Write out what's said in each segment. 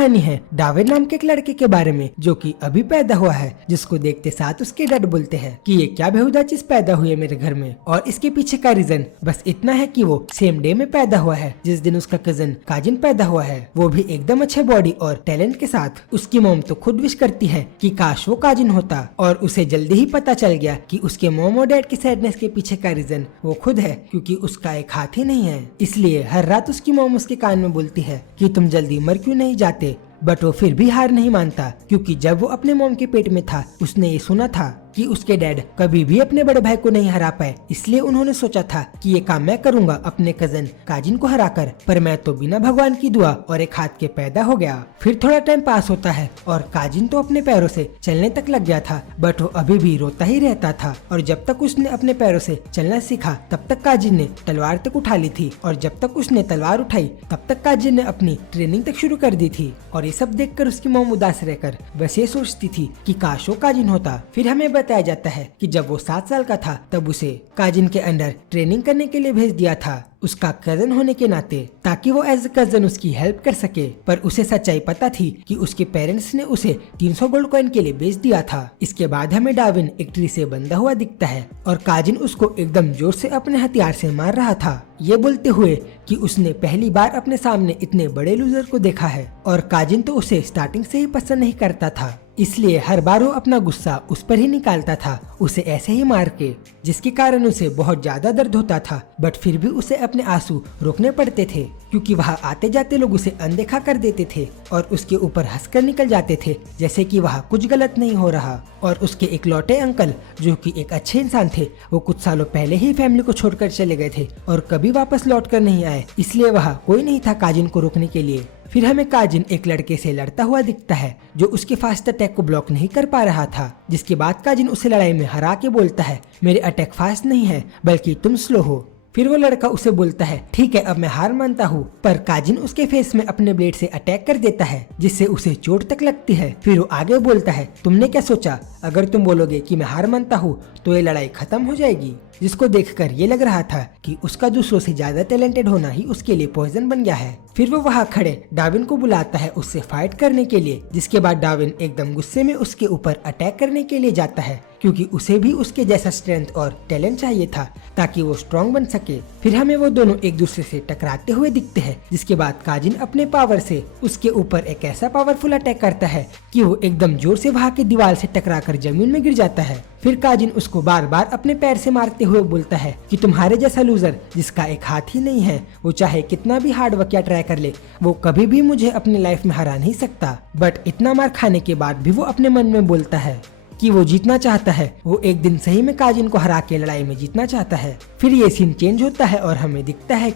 कहानी है डाविन नाम के एक लड़के के बारे में जो कि अभी पैदा हुआ है, जिसको देखते साथ उसके डैड बोलते हैं कि ये क्या बेहुदा चीज पैदा हुई है मेरे घर में। और इसके पीछे का रीजन बस इतना है कि वो सेम डे में पैदा हुआ है जिस दिन उसका कजन काजिन पैदा हुआ है, वो भी एकदम अच्छे बॉडी और टैलेंट के साथ। उसकी मॉम तो खुद विश करती है कि काश वो काजिन होता, और उसे जल्दी ही पता चल गया कि उसके मॉम और डैड की सैडनेस के पीछे का रीजन वो खुद है, क्योंकि उसका एक हाथ ही नहीं है। इसलिए हर रात उसकी मॉम उसके कान में बोलती है कि तुम जल्दी मर क्यों नहीं जाते, बट वो फिर भी हार नहीं मानता, क्योंकि जब वो अपने मॉम के पेट में था उसने ये सुना था कि उसके डैड कभी भी अपने बड़े भाई को नहीं हरा पाए। इसलिए उन्होंने सोचा था कि ये काम मैं करूंगा अपने कजन काजिन को हराकर, पर मैं तो बिना भगवान की दुआ और एक हाथ के पैदा हो गया। फिर थोड़ा टाइम पास होता है और काजिन तो अपने पैरों से चलने तक लग गया था, बट वो अभी भी रोता ही रहता था। और जब तक उसने अपने पैरों से चलना सीखा तब तक काजिन ने तलवार तक उठा ली थी, और जब तक उसने तलवार उठाई तब तक काजिन ने अपनी ट्रेनिंग तक शुरू कर दी थी। और ये सब देखकर उसकी मॉम उदास रहकर बस ये सोचती थी कि काश वो काजिन होता। फिर हमें बताया जाता है कि जब वो 7 साल का था तब उसे काजिन के अंडर ट्रेनिंग करने के लिए भेज दिया था उसका कजन होने के नाते, ताकि वो एज कजन उसकी हेल्प कर सके। पर उसे सच्चाई पता थी कि उसके पेरेंट्स ने उसे 300 गोल्ड कॉइन के लिए बेच दिया था। इसके बाद हमें डाविन एक ट्री से बंधा हुआ दिखता है और काजिन उसको एकदम जोर से अपने हथियार से मार रहा था, ये बोलते हुए कि उसने पहली बार अपने सामने इतने बड़े लूजर को देखा है। और काजिन तो उसे स्टार्टिंग से ही पसंद नहीं करता था, इसलिए हर बार वो अपना गुस्सा उस पर ही निकालता था, उसे ऐसे ही मार के, जिसके कारण उसे बहुत ज्यादा दर्द होता था। बट फिर भी उसे अपने आंसू रोकने पड़ते थे, क्योंकि वहाँ आते जाते लोग उसे अनदेखा कर देते थे और उसके ऊपर हंसकर निकल जाते थे, जैसे कि वहाँ कुछ गलत नहीं हो रहा। और उसके इकलौते अंकल जो कि एक अच्छे इंसान थे, वो कुछ सालों पहले ही फैमिली को छोड़कर चले गए थे और कभी वापस लौट कर नहीं आए, इसलिए वहाँ कोई नहीं था काजिन को रोकने के लिए। फिर हमें काजिन एक लड़के से लड़ता हुआ दिखता है जो उसके फास्ट अटैक को ब्लॉक नहीं कर पा रहा था, जिसके बाद काजिन उसे लड़ाई में हरा के बोलता है मेरे अटैक फास्ट नहीं है बल्कि तुम स्लो हो। फिर वो लड़का उसे बोलता है ठीक है अब मैं हार मानता हूँ, पर काजिन उसके फेस में अपने ब्लेड से अटैक कर देता है जिससे उसे चोट तक लगती है। फिर वो आगे बोलता है तुमने क्या सोचा, अगर तुम बोलोगे कि मैं हार मानता हूँ तो ये लड़ाई खत्म हो जाएगी। जिसको देखकर ये लग रहा था कि उसका दूसरों से ज्यादा टैलेंटेड होना ही उसके लिए पॉइजन बन गया है। फिर वो वहाँ खड़े डाविन को बुलाता है उससे फाइट करने के लिए, जिसके बाद डाविन एकदम गुस्से में उसके ऊपर अटैक करने के लिए जाता है, क्योंकि उसे भी उसके जैसा स्ट्रेंथ और टैलेंट चाहिए था ताकि वो स्ट्रॉन्ग बन सके। फिर हमें वो दोनों एक दूसरे से टकराते हुए दिखते हैं, जिसके बाद काजिन अपने पावर से उसके ऊपर एक ऐसा पावरफुल अटैक करता है कि वो एकदम जोर से वहाँ की दीवार से टकराकर जमीन में गिर जाता है। फिर काजिन उसको बार बार अपने पैर से मारते हुए बोलता है कि तुम्हारे जैसा लूजर जिसका एक हाथ ही नहीं है, वो चाहे कितना भी हार्ड वर्क या ट्राई कर ले, वो कभी भी मुझे अपनी लाइफ में हरा नहीं सकता। बट इतना मार खाने के बाद भी वो अपने मन में बोलता है कि वो जीतना चाहता है, वो एक दिन सही में काजिन को हरा के लड़ाई में जीतना चाहता है। फिर ये सीन चेंज होता है और हमें दिखता है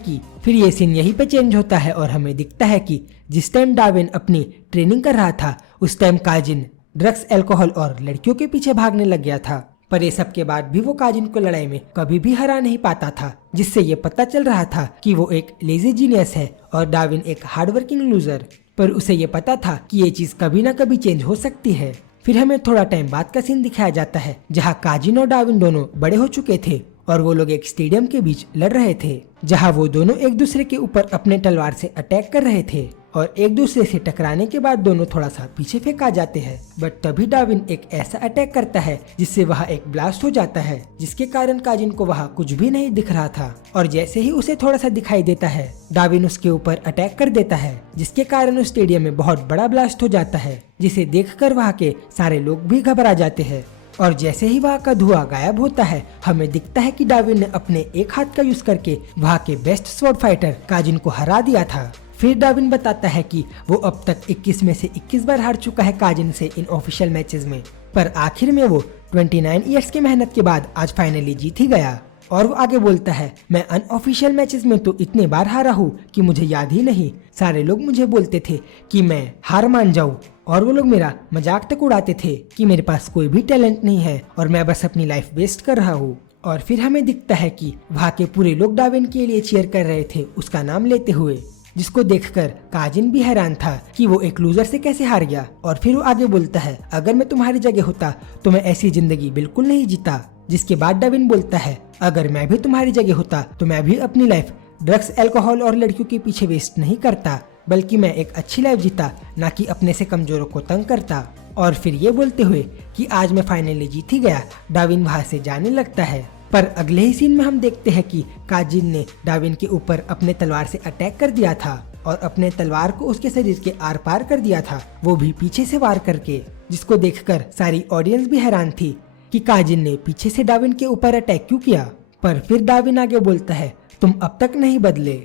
कि जिस टाइम डाविन अपनी ट्रेनिंग कर रहा था उस टाइम काजिन ड्रग्स, अल्कोहल और लड़कियों के पीछे भागने लग गया था। पर ये सब के बाद भी वो काजिन को लड़ाई में कभी भी हरा नहीं पाता था, जिससे ये पता चल रहा था कि वो एक लेजी जीनियस है और डाविन एक हार्डवर्किंग लूजर। पर उसे ये पता था कि ये चीज कभी ना कभी चेंज हो सकती है। फिर हमें थोड़ा टाइम बाद का सीन दिखाया जाता है जहाँ काजिन और डाविन दोनों बड़े हो चुके थे और वो लोग एक स्टेडियम के बीच लड़ रहे थे, जहाँ वो दोनों एक दूसरे के ऊपर अपने तलवार से अटैक कर रहे थे। और एक दूसरे से टकराने के बाद दोनों थोड़ा सा पीछे फेंका जाते हैं, बट तभी डाविन एक ऐसा अटैक करता है जिससे वहाँ एक ब्लास्ट हो जाता है, जिसके कारण काजिन को वहाँ कुछ भी नहीं दिख रहा था। और जैसे ही उसे थोड़ा सा दिखाई देता है डाविन उसके ऊपर अटैक कर देता है, जिसके कारण उस स्टेडियम में बहुत बड़ा ब्लास्ट हो जाता है, जिसे देखकर वहाँ के सारे लोग भी घबरा जाते हैं। और जैसे ही वहाँ का धुआं गायब होता है हमें दिखता है कि डाविन ने अपने एक हाथ का यूज करके वहाँ के बेस्ट स्वॉर्ड फाइटर काजिन को हरा दिया था। फिर डाविन बताता है कि वो अब तक 21 में से 21 बार हार चुका है काजिन से इन ऑफिशियल मैचेस में, पर आखिर में वो 29 इयर्स की मेहनत के बाद आज फाइनली जीत ही गया। और वो आगे बोलता है मैं अनऑफिशियल मैचेस में तो इतने बार हारा हूँ कि मुझे याद ही नहीं। सारे लोग मुझे बोलते थे कि मैं हार मान जाऊँ और वो लोग मेरा मजाक तक उड़ाते थे कि मेरे पास कोई भी टैलेंट नहीं है और मैं बस अपनी लाइफ वेस्ट कर रहा हूँ। और फिर हमें दिखता है कि वहाँ के पूरे लोग डाविन के लिए चीयर कर रहे थे उसका नाम लेते हुए, जिसको देखकर काजिन भी हैरान था कि वो एक लूजर से कैसे हार गया। और फिर वो आगे बोलता है अगर मैं तुम्हारी जगह होता तो मैं ऐसी जिंदगी बिल्कुल नहीं जीता। जिसके बाद डाविन बोलता है अगर मैं भी तुम्हारी जगह होता तो मैं भी अपनी लाइफ ड्रग्स, अल्कोहल और लड़कियों के पीछे वेस्ट नहीं करता। बल्कि मैं एक अच्छी लाइफ जीता, ना कि अपने से कमजोरों को तंग करता। और फिर ये बोलते हुए कि आज मैं फाइनली जीत ही गया, डार्विन वहाँ से जाने लगता है। पर अगले ही सीन में हम देखते हैं कि काजिन ने डार्विन के ऊपर अपने तलवार से अटैक कर दिया था और अपने तलवार को उसके शरीर के आर पार कर दिया था, वो भी पीछे से वार करके, जिसको देखकर सारी ऑडियंस भी हैरान थी कि काजिन ने पीछे से डार्विन के ऊपर अटैक क्यों किया। पर फिर डार्विन आगे बोलता है, तुम अब तक नहीं बदले।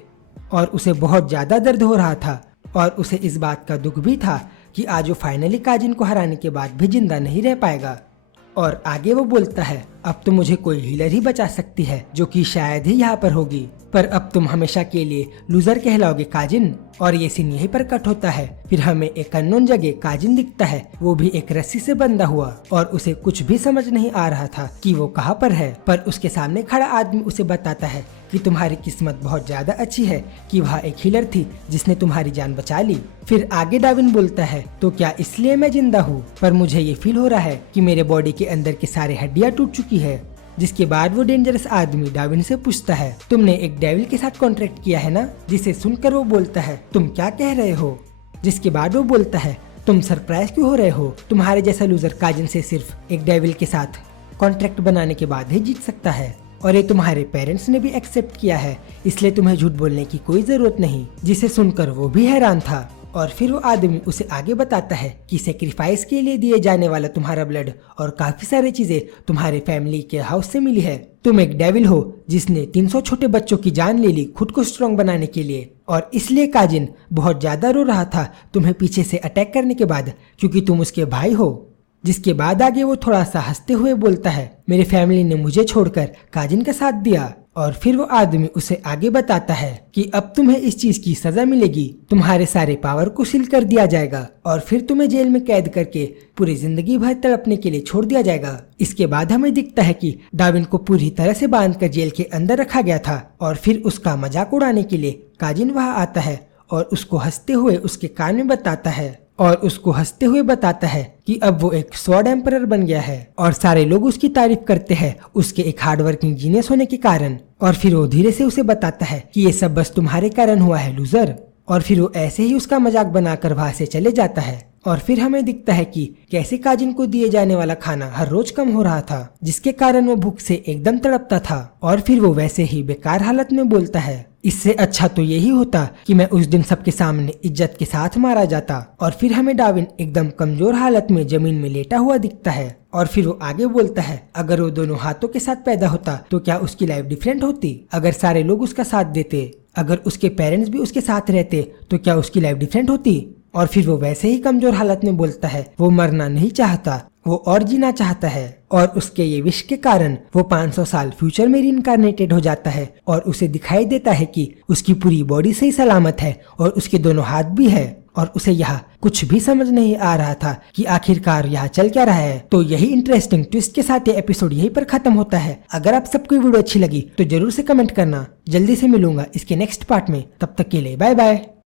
और उसे बहुत ज्यादा दर्द हो रहा था और उसे इस बात का दुख भी था कि आज वो फाइनली काजिन को हराने के बाद भी जिंदा नहीं रह पाएगा। और आगे वो बोलता है, अब तो मुझे कोई हीलर ही बचा सकती है, जो कि शायद ही यहाँ पर होगी, पर अब तुम हमेशा के लिए लूजर कहलाओगे काजिन। और ये सीन यहीं पर कट होता है। फिर हमें एक अननोन जगह काजिन दिखता है, वो भी एक रस्सी से बंधा हुआ, और उसे कुछ भी समझ नहीं आ रहा था कि वो कहाँ पर है। पर उसके सामने खड़ा आदमी उसे बताता है कि तुम्हारी किस्मत बहुत ज्यादा अच्छी है कि वहाँ एक हीलर थी जिसने तुम्हारी जान बचा ली। फिर आगे डार्विन बोलता है, तो क्या इसलिए मैं जिंदा हूँ, पर मुझे ये फील हो रहा है कि मेरे बॉडी के अंदर की सारी हड्डियाँ टूट चुकी है। जिसके बाद वो डेंजरस आदमी डार्विन से पूछता है, तुमने एक डेविल के साथ कॉन्ट्रैक्ट किया है ना? जिसे सुनकर वो बोलता है, तुम क्या कह रहे हो? जिसके बाद वो बोलता है, तुम सरप्राइज क्यों हो रहे हो? तुम्हारे जैसा लूजर काजिन से सिर्फ एक डेविल के साथ कॉन्ट्रैक्ट बनाने के बाद ही जीत सकता है, और ये तुम्हारे पेरेंट्स ने भी एक्सेप्ट किया है, इसलिए तुम्हें झूठ बोलने की कोई जरूरत नहीं। जिसे सुनकर वो भी हैरान था। और फिर वो आदमी उसे आगे बताता है कि सेक्रीफाइस के लिए दिए जाने वाला तुम्हारा ब्लड और काफी सारी चीजें तुम्हारे फैमिली के हाउस से मिली है। तुम एक डेविल हो जिसने 300 छोटे बच्चों की जान ले ली खुद को स्ट्रॉन्ग बनाने के लिए, और इसलिए काजिन बहुत ज्यादा रो रहा था तुम्हें पीछे से अटैक करने के बाद, क्योंकि तुम उसके भाई हो। जिसके बाद आगे वो थोड़ा सा हंसते हुए बोलता है, मेरी फैमिली ने मुझे छोड़कर काजिन का साथ दिया। और फिर वो आदमी उसे आगे बताता है कि अब तुम्हें इस चीज की सजा मिलेगी, तुम्हारे सारे पावर को सील कर दिया जाएगा और फिर तुम्हें जेल में कैद करके पूरी जिंदगी भर तड़पने के लिए छोड़ दिया जाएगा। इसके बाद हमें दिखता है कि डार्विन को पूरी तरह से बांधकर जेल के अंदर रखा गया था, और फिर उसका मजाक उड़ाने के लिए काजिन वहां आता है और उसको हंसते हुए उसके कान में बताता है कि अब वो एक स्वॉर्ड एम्परर बन गया है, और सारे लोग उसकी तारीफ करते हैं उसके एक हार्डवर्किंग जीनियस होने के कारण। और फिर वो धीरे से उसे बताता है कि ये सब बस तुम्हारे कारण हुआ है लूजर। और फिर वो ऐसे ही उसका मजाक बनाकर वहां से चले जाता है। और फिर हमें दिखता है कि कैसे काजिन को दिए जाने वाला खाना हर रोज कम हो रहा था, जिसके कारण वो भूख से एकदम तड़पता था। और फिर वो वैसे ही बेकार हालत में बोलता है, इससे अच्छा तो यही होता कि मैं उस दिन सबके सामने इज्जत के साथ मारा जाता। और फिर हमें डार्विन एकदम कमजोर हालत में जमीन में लेटा हुआ दिखता है। और फिर वो आगे बोलता है, अगर वो दोनों हाथों के साथ पैदा होता तो क्या उसकी लाइफ डिफरेंट होती? अगर सारे लोग उसका साथ देते, अगर उसके पेरेंट्स भी उसके साथ रहते, तो क्या उसकी लाइफ डिफरेंट होती? और फिर वो वैसे ही कमजोर हालत में बोलता है, वो मरना नहीं चाहता, वो और जीना चाहता है। और उसके ये विश के कारण वो 500 साल फ्यूचर में रिइंकार्नेटेड हो जाता है, और उसे दिखाई देता है कि उसकी पूरी बॉडी सही सलामत है और उसके दोनों हाथ भी है। और उसे यहाँ कुछ भी समझ नहीं आ रहा था कि आखिरकार यहाँ चल क्या रहा है। तो यही इंटरेस्टिंग ट्विस्ट के साथ ये एपिसोड यहीं पर खत्म होता है। अगर आप सबको वीडियो अच्छी लगी तो जरूर से कमेंट करना। जल्दी से मिलूंगा इसके नेक्स्ट पार्ट में, तब तक के लिए बाय बाय।